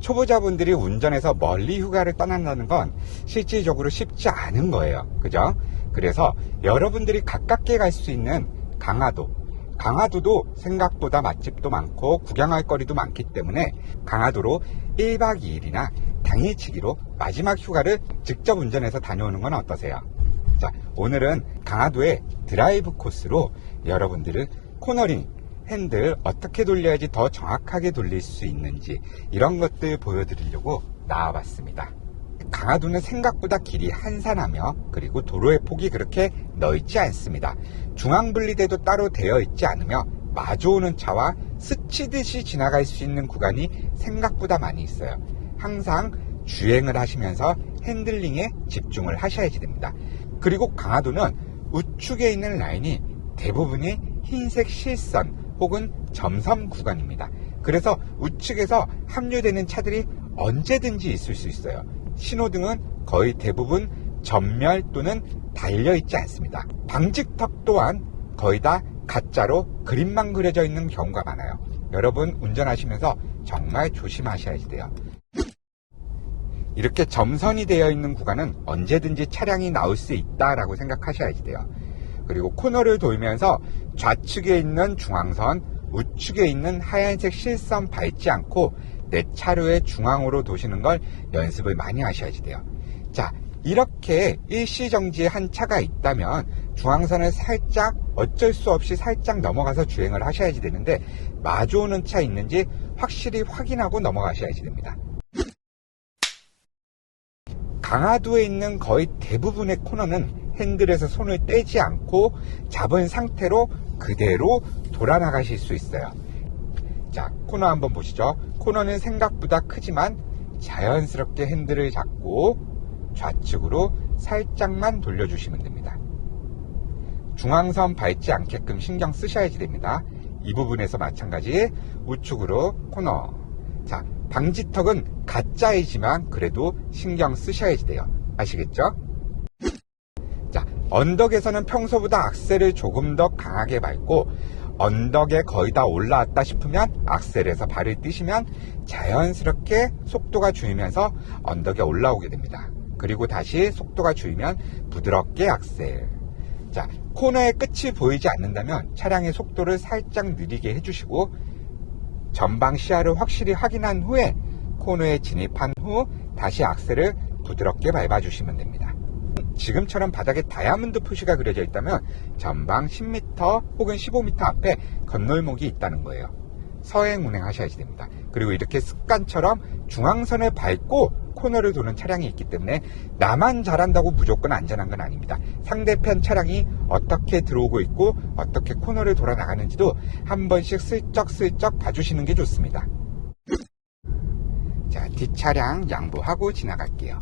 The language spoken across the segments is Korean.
초보자분들이 운전해서 멀리 휴가를 떠난다는 건 실질적으로 쉽지 않은 거예요. 그죠? 그래서 여러분들이 가깝게 갈 수 있는 강화도도 생각보다 맛집도 많고 구경할 거리도 많기 때문에 강화도로 1박 2일이나 당일치기로 마지막 휴가를 직접 운전해서 다녀오는 건 어떠세요? 자, 오늘은 강화도의 드라이브 코스로 여러분들을 코너링, 핸들 어떻게 돌려야지 더 정확하게 돌릴 수 있는지 이런 것들 보여드리려고 나와봤습니다. 강화도는 생각보다 길이 한산하며 그리고 도로의 폭이 그렇게 넓지 않습니다. 중앙분리대도 따로 되어 있지 않으며 마주오는 차와 스치듯이 지나갈 수 있는 구간이 생각보다 많이 있어요. 항상 주행을 하시면서 핸들링에 집중을 하셔야지 됩니다. 그리고 강화도는 우측에 있는 라인이 대부분이 흰색 실선 혹은 점선 구간입니다. 그래서 우측에서 합류되는 차들이 언제든지 있을 수 있어요. 신호등은 거의 대부분 전멸 또는 달려있지 않습니다. 방직턱 또한 거의 다 가짜로 그림만 그려져 있는 경우가 많아요. 여러분 운전하시면서 정말 조심하셔야 돼요. 이렇게 점선이 되어 있는 구간은 언제든지 차량이 나올 수 있다라고 생각하셔야 돼요. 그리고 코너를 돌면서 좌측에 있는 중앙선, 우측에 있는 하얀색 실선 밟지 않고 내 차로의 중앙으로 도시는 걸 연습을 많이 하셔야지 돼요. 자, 이렇게 일시정지에 한 차가 있다면 중앙선을 살짝 어쩔 수 없이 살짝 넘어가서 주행을 하셔야지 되는데 마주오는 차 있는지 확실히 확인하고 넘어가셔야지 됩니다. 강화도에 있는 거의 대부분의 코너는 핸들에서 손을 떼지 않고 잡은 상태로 그대로 돌아 나가실 수 있어요. 자, 코너 한번 보시죠. 코너는 생각보다 크지만 자연스럽게 핸들을 잡고 좌측으로 살짝만 돌려주시면 됩니다. 중앙선 밟지 않게끔 신경 쓰셔야지 됩니다. 이 부분에서 마찬가지 우측으로 코너. 자, 방지턱은 가짜이지만 그래도 신경 쓰셔야지 돼요. 아시겠죠? 자, 언덕에서는 평소보다 악셀을 조금 더 강하게 밟고 언덕에 거의 다 올라왔다 싶으면 악셀에서 발을 떼시면 자연스럽게 속도가 줄면서 언덕에 올라오게 됩니다. 그리고 다시 속도가 줄면 부드럽게 악셀. 자, 코너의 끝이 보이지 않는다면 차량의 속도를 살짝 느리게 해주시고 전방 시야를 확실히 확인한 후에 코너에 진입한 후 다시 악셀을 부드럽게 밟아주시면 됩니다. 지금처럼 바닥에 다이아몬드 표시가 그려져 있다면 전방 10m 혹은 15m 앞에 건널목이 있다는 거예요. 서행 운행하셔야지 됩니다. 그리고 이렇게 습관처럼 중앙선을 밟고 코너를 도는 차량이 있기 때문에 나만 잘한다고 무조건 안전한 건 아닙니다. 상대편 차량이 어떻게 들어오고 있고 어떻게 코너를 돌아 나가는지도 한 번씩 슬쩍슬쩍 봐주시는 게 좋습니다. 자, 뒷차량 양보하고 지나갈게요.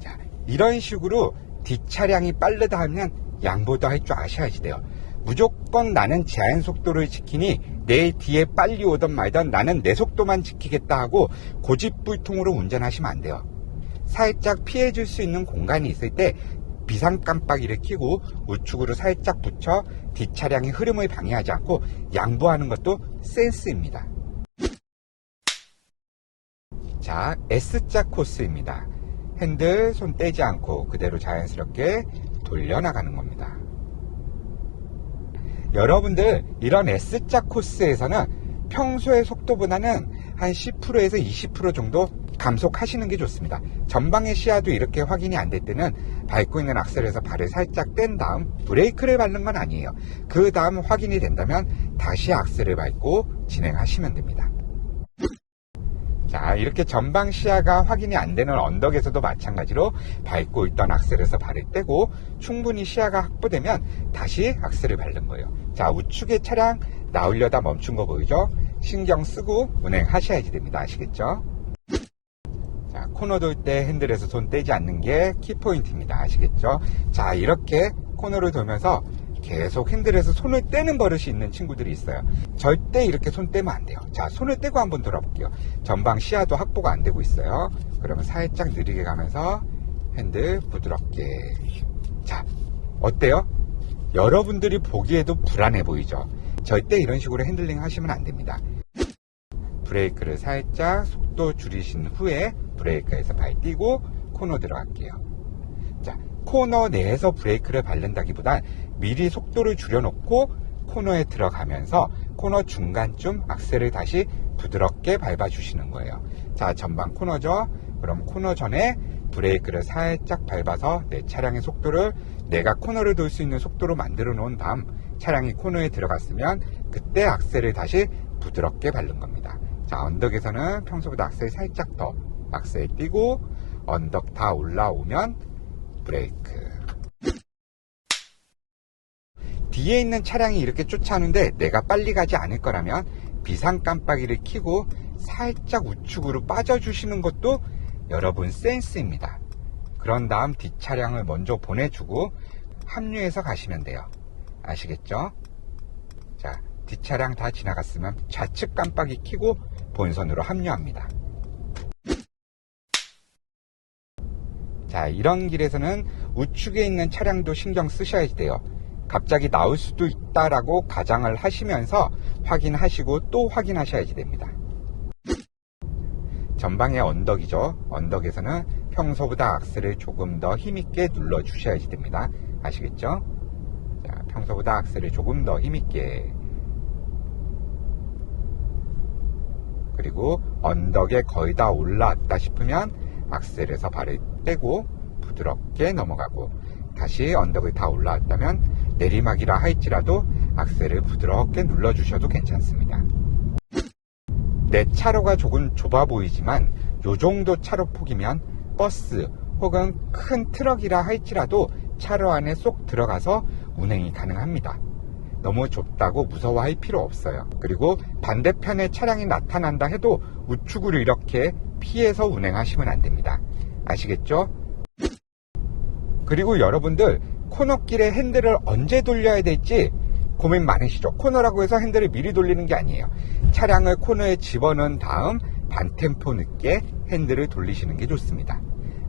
자, 이런 식으로 뒷차량이 빠르다 하면 양보도 할 줄 아셔야지 돼요. 무조건 나는 제한 속도를 지키니 내 뒤에 빨리 오든 말든 나는 내 속도만 지키겠다 하고 고집불통으로 운전하시면 안 돼요. 살짝 피해줄 수 있는 공간이 있을 때 비상 깜빡이를 켜고 우측으로 살짝 붙여 뒷차량의 흐름을 방해하지 않고 양보하는 것도 센스입니다. 자, S자 코스입니다. 핸들 손 떼지 않고 그대로 자연스럽게 돌려나가는 겁니다. 여러분들 이런 S자 코스에서는 평소의 속도보다는 한 10%에서 20% 정도 감속하시는 게 좋습니다. 전방의 시야도 이렇게 확인이 안 될 때는 밟고 있는 악셀에서 발을 살짝 뗀 다음 브레이크를 밟는 건 아니에요. 그 다음 확인이 된다면 다시 악셀을 밟고 진행하시면 됩니다. 자, 이렇게 전방 시야가 확인이 안 되는 언덕에서도 마찬가지로 밟고 있던 악셀에서 발을 떼고 충분히 시야가 확보되면 다시 악셀을 밟는 거예요. 자, 우측에 차량 나오려다 멈춘 거 보이죠? 신경 쓰고 운행하셔야지 됩니다. 아시겠죠? 자, 코너 돌 때 핸들에서 손 떼지 않는 게 키포인트입니다. 아시겠죠? 자, 이렇게 코너를 돌면서 계속 핸들에서 손을 떼는 버릇이 있는 친구들이 있어요. 절대 이렇게 손 떼면 안 돼요. 자, 손을 떼고 한번 돌아볼게요. 전방 시야도 확보가 안 되고 있어요. 그러면 살짝 느리게 가면서 핸들 부드럽게. 자, 어때요? 여러분들이 보기에도 불안해 보이죠. 절대 이런 식으로 핸들링 하시면 안 됩니다. 브레이크를 살짝 속도 줄이신 후에 브레이크에서 발 떼고 코너 들어갈게요. 자, 코너 내에서 브레이크를 밟는다기보단 미리 속도를 줄여놓고 코너에 들어가면서 코너 중간쯤 악셀을 다시 부드럽게 밟아주시는 거예요. 자, 전방 코너죠. 그럼 코너 전에 브레이크를 살짝 밟아서 내 차량의 속도를 내가 코너를 돌 수 있는 속도로 만들어 놓은 다음 차량이 코너에 들어갔으면 그때 악셀을 다시 부드럽게 밟는 겁니다. 자, 언덕에서는 평소보다 악셀 살짝 더 악셀 띄고 언덕 다 올라오면 브레이크. 뒤에 있는 차량이 이렇게 쫓아오는데 내가 빨리 가지 않을 거라면 비상 깜빡이를 켜고 살짝 우측으로 빠져주시는 것도 여러분 센스입니다. 그런 다음 뒷차량을 먼저 보내주고 합류해서 가시면 돼요. 아시겠죠? 자, 뒷차량 다 지나갔으면 좌측 깜빡이 켜고 본선으로 합류합니다. 자, 이런 길에서는 우측에 있는 차량도 신경 쓰셔야 돼요. 갑자기 나올 수도 있다라고 가정을 하시면서 확인하시고 또 확인하셔야지 됩니다. 전방에 언덕이죠. 언덕에서는 평소보다 악셀을 조금 더 힘있게 눌러 주셔야지 됩니다. 아시겠죠? 자, 평소보다 악셀을 조금 더 힘있게. 그리고 언덕에 거의 다 올라왔다 싶으면 악셀에서 발을 떼고 부드럽게 넘어가고, 다시 언덕을 다 올라왔다면 내리막이라 할지라도 악셀을 부드럽게 눌러주셔도 괜찮습니다. 내 차로가 조금 좁아 보이지만 요 정도 차로 폭이면 버스 혹은 큰 트럭이라 할지라도 차로 안에 쏙 들어가서 운행이 가능합니다. 너무 좁다고 무서워할 필요 없어요. 그리고 반대편에 차량이 나타난다 해도 우측으로 이렇게 피해서 운행하시면 안 됩니다. 아시겠죠? 그리고 여러분들 코너길에 핸들을 언제 돌려야 될지 고민 많으시죠? 코너라고 해서 핸들을 미리 돌리는 게 아니에요. 차량을 코너에 집어넣은 다음 반템포 늦게 핸들을 돌리시는 게 좋습니다.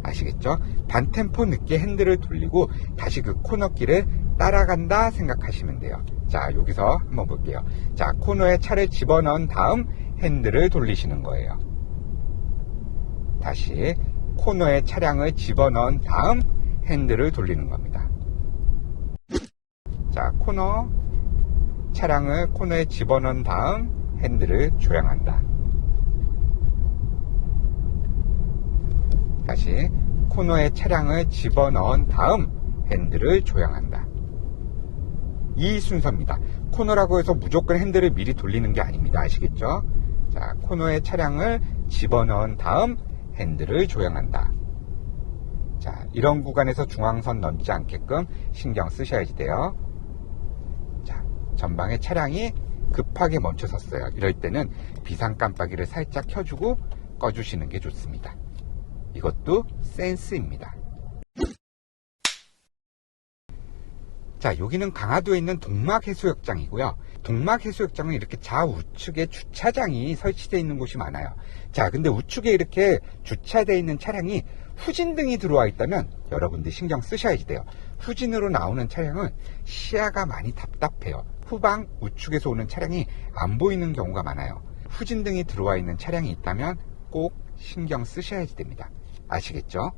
아시겠죠? 반템포 늦게 핸들을 돌리고 다시 그 코너길을 따라간다 생각하시면 돼요. 자, 여기서 한번 볼게요. 자, 코너에 차를 집어넣은 다음 핸들을 돌리시는 거예요. 다시 코너에 차량을 집어넣은 다음 핸들을 돌리는 겁니다. 자, 코너, 차량을 코너에 집어넣은 다음 핸들을 조향한다. 다시 코너에 차량을 집어넣은 다음 핸들을 조향한다. 이 순서입니다. 코너라고 해서 무조건 핸들을 미리 돌리는 게 아닙니다. 아시겠죠? 자, 코너에 차량을 집어넣은 다음 핸들을 조향한다. 자, 이런 구간에서 중앙선 넘지 않게끔 신경 쓰셔야지 돼요. 자, 전방에 차량이 급하게 멈춰 섰어요. 이럴 때는 비상 깜빡이를 살짝 켜주고 꺼주시는 게 좋습니다. 이것도 센스입니다. 자, 여기는 강화도에 있는 동막해수욕장이고요. 동막해수욕장은 이렇게 좌우측에 주차장이 설치되어 있는 곳이 많아요. 자, 근데 우측에 이렇게 주차되어 있는 차량이 후진등이 들어와 있다면 여러분들 신경 쓰셔야지 돼요. 후진으로 나오는 차량은 시야가 많이 답답해요. 후방 우측에서 오는 차량이 안 보이는 경우가 많아요. 후진등이 들어와 있는 차량이 있다면 꼭 신경 쓰셔야지 됩니다. 아시겠죠?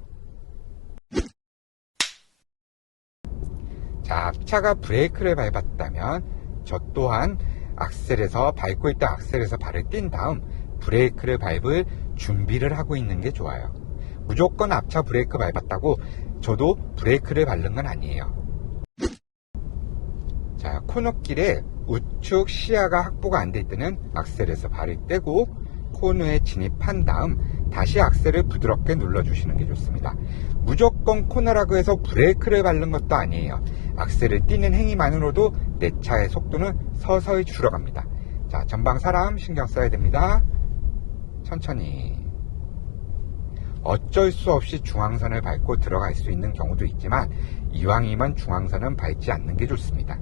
자, 앞차가 브레이크를 밟았다면 저 또한 악셀에서 밟고 있던 악셀에서 발을 뗀 다음 브레이크를 밟을 준비를 하고 있는 게 좋아요. 무조건 앞차 브레이크 밟았다고 저도 브레이크를 밟는 건 아니에요. 자, 코너길에 우측 시야가 확보가 안 될 때는 악셀에서 발을 떼고 코너에 진입한 다음 다시 악셀을 부드럽게 눌러주시는 게 좋습니다. 무조건 코너라고 해서 브레이크를 밟는 것도 아니에요. 악셀을 띄는 행위만으로도 내 차의 속도는 서서히 줄어갑니다. 자, 전방 사람 신경 써야 됩니다. 천천히. 어쩔 수 없이 중앙선을 밟고 들어갈 수 있는 경우도 있지만 이왕이면 중앙선은 밟지 않는 게 좋습니다.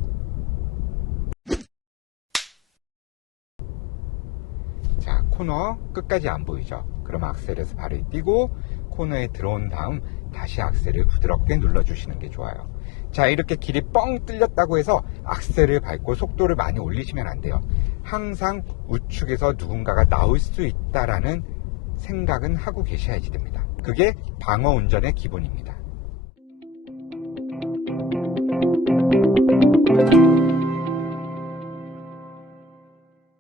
자, 코너 끝까지 안 보이죠? 그럼 악셀에서 발을 띄고 코너에 들어온 다음 다시 악셀을 부드럽게 눌러주시는 게 좋아요. 자, 이렇게 길이 뻥 뚫렸다고 해서 악셀을 밟고 속도를 많이 올리시면 안 돼요. 항상 우측에서 누군가가 나올 수 있다라는 생각은 하고 계셔야지 됩니다. 그게 방어 운전의 기본입니다.